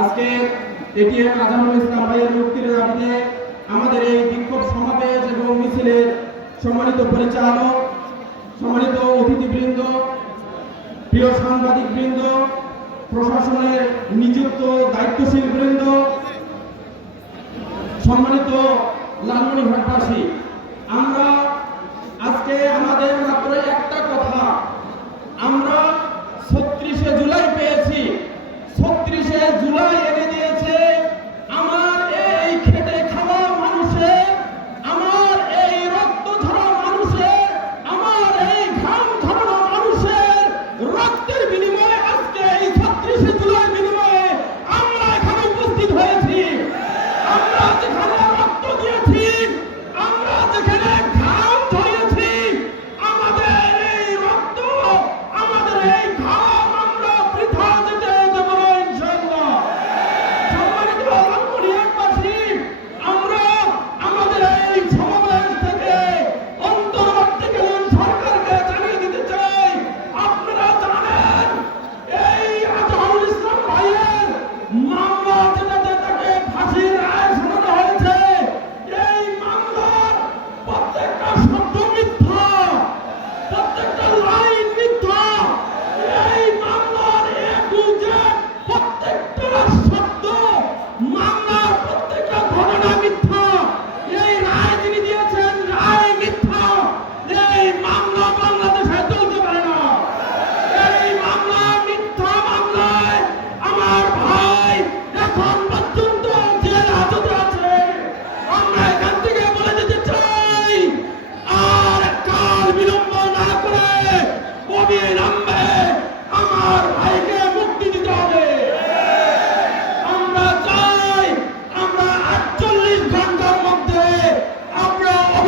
আজকে এটিএম ইসলাম ভাইয়ের মুক্তির দাবিতে আমাদের এই বিক্ষোভ সমাবেশ এবং মিছিলের সম্মানিত পরিচালক, সম্মানিত অতিথিবৃন্দ, প্রিয় প্রশাসনের নিযুক্ত দায়িত্বশীল বৃন্দ সম্মানিত লালমনি ভাটবাসী আমরা শব্দ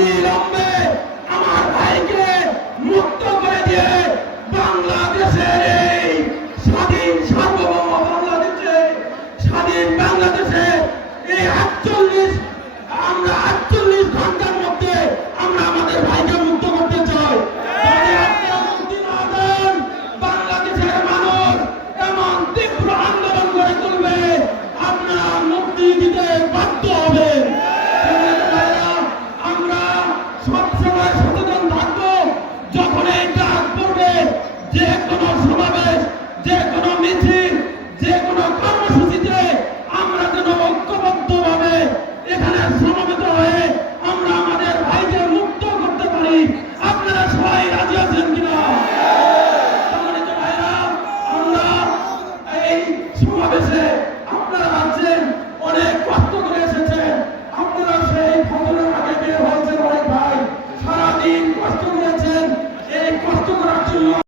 Colombia. যখন